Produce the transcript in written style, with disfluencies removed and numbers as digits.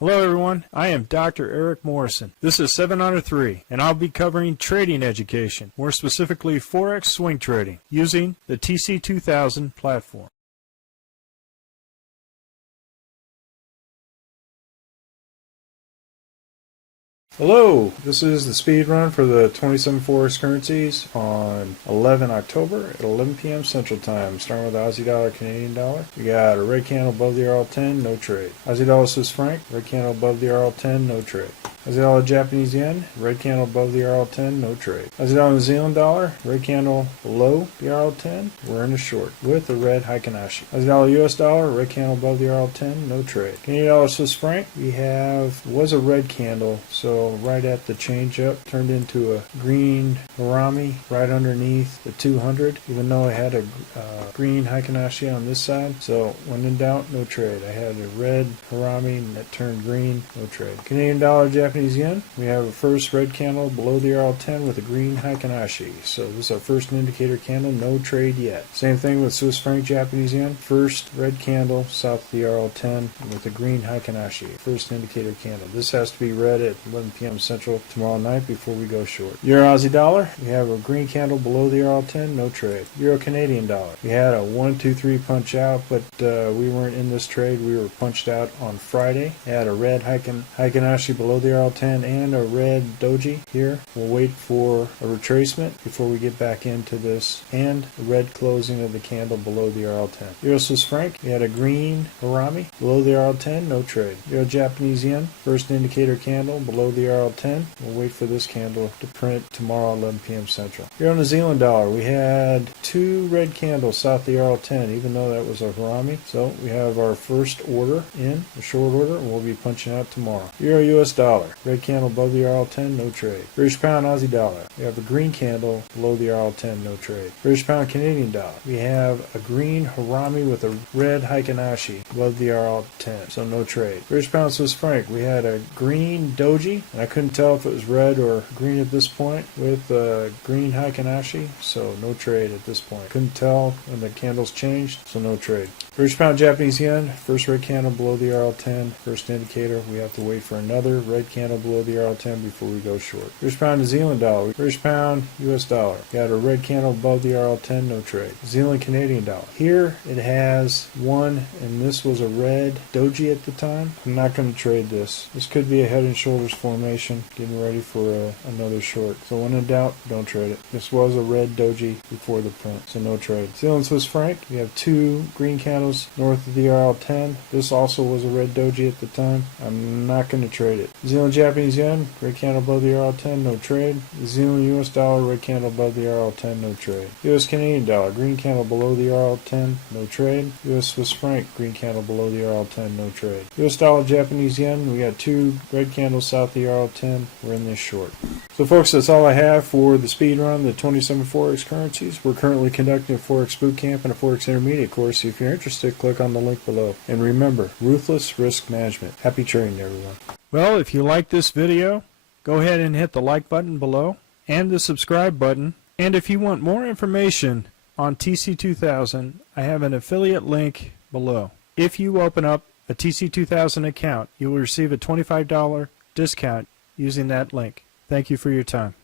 Hello everyone, I am Dr. Eric Morrison. This is 7 Under 3, and I'll be covering trading education, more specifically Forex swing trading, using the TC2000 platform. Hello, this is the speed run for the 27 Forex currencies on 11 October at 11 p.m. Central Time. Starting with the Aussie dollar, Canadian dollar. We got a red candle above the RL10, no trade. Aussie dollar, Swiss franc, red candle above the RL10, no trade. Aussie dollar, Japanese yen, red candle above the RL10, no trade. Aussie dollar, New Zealand dollar, red candle below the RL10, we're in a short with a red Heikin-Ashi. Aussie dollar, US dollar, red candle above the RL10, no trade. Canadian dollar, Swiss franc, was a red candle, so right at the change up, turned into a green harami right underneath the 200, even though I had a green Heikin-Ashi on this side. So when in doubt, no trade. I had a red harami and that turned green, no trade. Canadian dollar, Japanese yen, we have a first red candle below the RL10 with a green Heikin-Ashi. So this is our first indicator candle, no trade yet. Same thing with Swiss franc, Japanese yen, first red candle south of the RL10 with a green Heikin-Ashi, first indicator candle. This has to be red at 11 p.m. Central tomorrow night before we go short. Euro Aussie dollar, we have a green candle below the RL10, no trade. Euro Canadian dollar, we had a 1, 2, 3 punch out, but we weren't in this trade. We were punched out on Friday. Had a red Heikin-Ashi below the RL10 and a red doji here. We'll wait for a retracement before we get back into this, and a red closing of the candle below the RL10. Euro Swiss franc, we had a green harami below the RL10, no trade. Euro Japanese yen, first indicator candle below the RL10. We'll wait for this candle to print tomorrow at 11 p.m. Central. Euro New Zealand dollar, we had 2 red candles south of the RL10, even though that was a harami. So we have our first order in, a short order, and we'll be punching out tomorrow. Euro US dollar, red candle above the RL10, no trade. British pound Aussie dollar, we have a green candle below the RL10, no trade. British pound Canadian dollar, we have a green harami with a red Heikin-Ashi above the RL10, so no trade. British pound Swiss franc, we had a green doji, and I couldn't tell if it was red or green at this point, with a green Heikin-Ashi, so no trade at this point. Couldn't tell when the candles changed, so no trade. British pound Japanese yen, first red candle below the RL10, first indicator. We have to wait for another red candle below the RL10 before we go short. British pound New Zealand dollar, British pound US dollar, got a red candle above the RL10, no trade. New Zealand Canadian dollar, here it has one, and this was a red doji at the time. I'm not going to trade this. This could be a head and shoulders formation, getting ready for another short. So when in doubt, don't trade it. This was a red doji before the print, so no trade. New Zealand Swiss franc, we have 2 green candles north of the RL10. This also was a red doji at the time. I'm not going to trade it. New Zealand Japanese yen, red candle above the RL10, no trade. New Zealand US dollar, red candle above the RL10, no trade. US Canadian dollar, green candle below the RL10, no trade. US Swiss franc, green candle below the RL10, no trade. US dollar Japanese yen, we got 2 red candles south of the RL10. We're in this short. So folks, that's all I have for the speed run, the 27 Forex currencies. We're currently conducting a Forex boot camp and a Forex intermediate course. If you're interested, click on the link below. And remember, ruthless risk management. Happy trading, everyone. Well, if you like this video, go ahead and hit the like button below and the subscribe button. And if you want more information on TC2000, I have an affiliate link below. If you open up a TC2000 account, you will receive a $25 discount using that link. Thank you for your time.